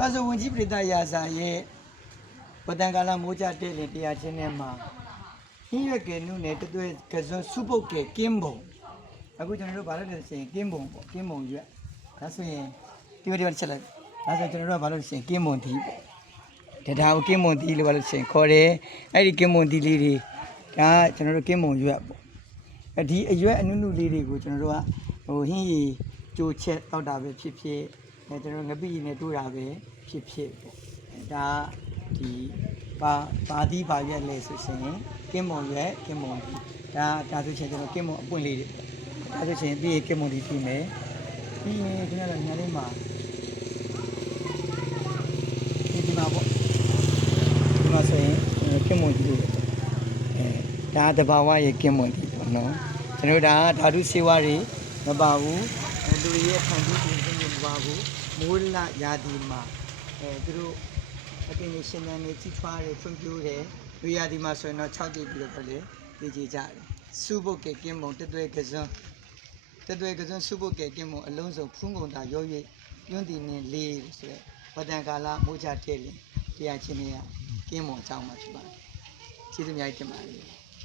စာစုဝင်ကြီးပြည်သားရာစာရဲ့ပတန်ကာလမိုးကြတဲ့လင်တရားချင်းထဲမှာဟင်းရွက်ကဲနုနဲ့တသွဲကစွန်းစုပုတ်ကဲကင်းပုံအခုကျွန်တော်တို့ဘာလို့လဲဆိုရင်ကင်းပုံပေါ့ကင်းပုံရွက်ဒါဆိုရင်ဒီလိုချက်လိုက်ဒါဆိုကျွန်တော်တို့ကဘာလို့လဲဆိုရင်ကင်းပုံတီးပေါ့ဒါကိုကင်းပုံတီးလို့ဘာလို့ဆိုရင်ခေါ်တယ်အဲ့ဒီကင်းပုံတီးလေးတွေဒါကျွန်တော်တို့ကင်းပုံရွက်ပေါ့ဒီအရွက်အနုနုလေးတွေကိုကျွန်တော်တို့ကဟိုဟင်းရီကြိုချက်တောက်တာပဲဖြစ်ဖြစ်ကျွန်တော်ငပိနဲ့တိုးတာပဲဖြစ်ဖြစ်ပေါ့ဒါဒီပါသီးပါရွက်လဲဆိုရင်ကင်းမုံရွက်ကင်းမုံဒီဒါဆိုရင်ကျွန်တော်ကင်းမုံအပွင့်လေးတွေဒါဆိုရင်ပြီးကင်းမုံဒီပြီးမယ်ပြီးရင်ကျွန်တော်ညနေမှာဒီမှာပေါ့ဒီမှာဆိုရင်ကင်းမုံဒီလိုဒါတဘာဝရဲ့ကင်းမုံဒီပေါ့နော်ကျွန်တော်ဒါဓာတုစေဝါတွေမပါဘူးလူတွေရဲ့ဖန်တီးခြင်းတွေမပါဘူးမိုးလရာသီမှာသူတို့အပင်ရှင်နယ်နေကြီးထွားတယ်ဖွံ့ဖြိုးတယ်လူရာသီမှာဆိုရင်တော့6တိပြီးတော့ပဲလေပြည်ကြကြတယ်စုပုတ်ကဲကင်းမုံတသွဲကစွန်းစုပုတ်ကဲကင်းမုံအလုံးစုံဖုံးကုန်တာရော၍ညွန့်တည်နေလေးဆိုရက်ဝတ္တန်ကာလမိုးချတဲ့လင်တရားချင်းတွေကကင်းမုံအကြောင်းမှာဖြစ်ပါတယ်ကျေးဇူးများတင်ပါတယ်